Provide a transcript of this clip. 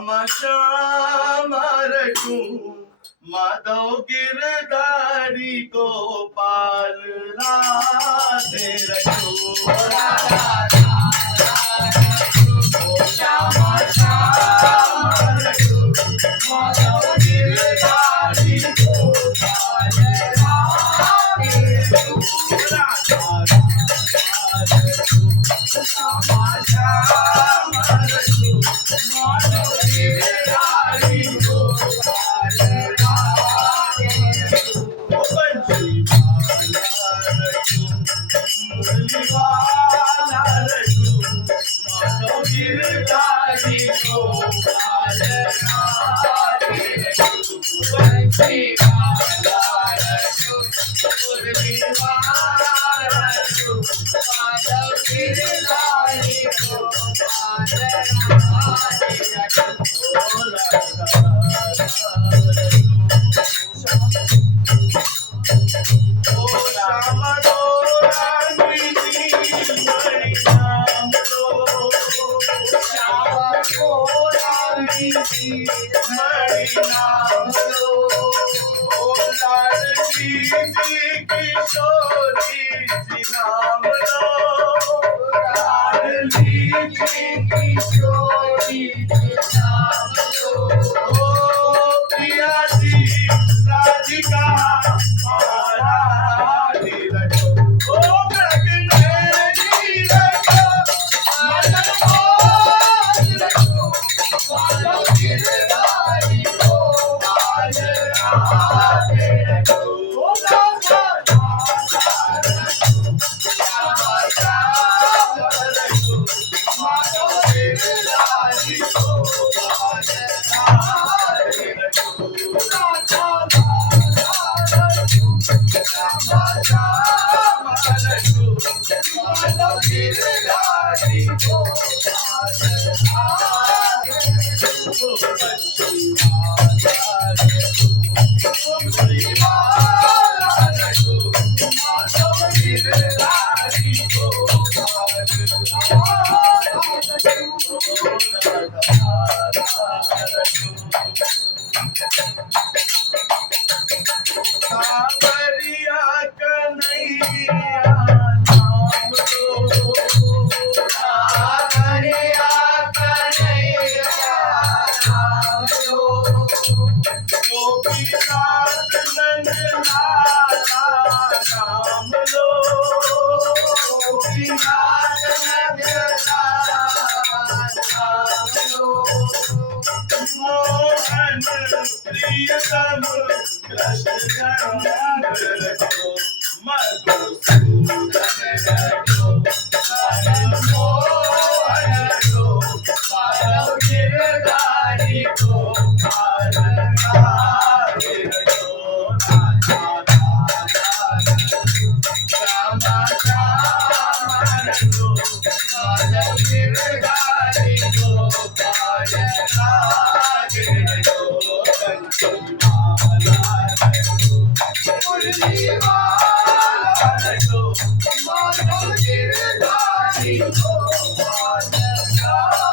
श्याम रटू माधव गिरधारी गोपाल राधे रटू श्याम रटू माधव गिरधारी गोपाल राधे रटू श्याम रटू माधव गिरधारी गोपाल मुरलीवाला रटू माधव गिरधारी गोपाल राधे रटू बंसीवाला रटू मुरलीवाला रटू माधव गिरधारी गोपाल राधे रटू श्याम किशोरी जी नाम लो लाडली किशोरी जी नाम लो प्रिया जी राधिका महारानी रटो सावरिया कन्हैया नाम लो सावरिया कन्हैया नाम लो गोपीनाथ नंदलाला नाम लो गोपीनाथ नंदलाला नाम लो मोहन प्रियतम कृष्ण चंद्र रटो मधुसूदन रटो मोहन रटो माधव गिरधारी गोपाल राधे रटो श्याम रटो माधव गिरधारी गोपाल राधे रटो मुरलीवाला रटो माधव गिरधारी गोपाल राधे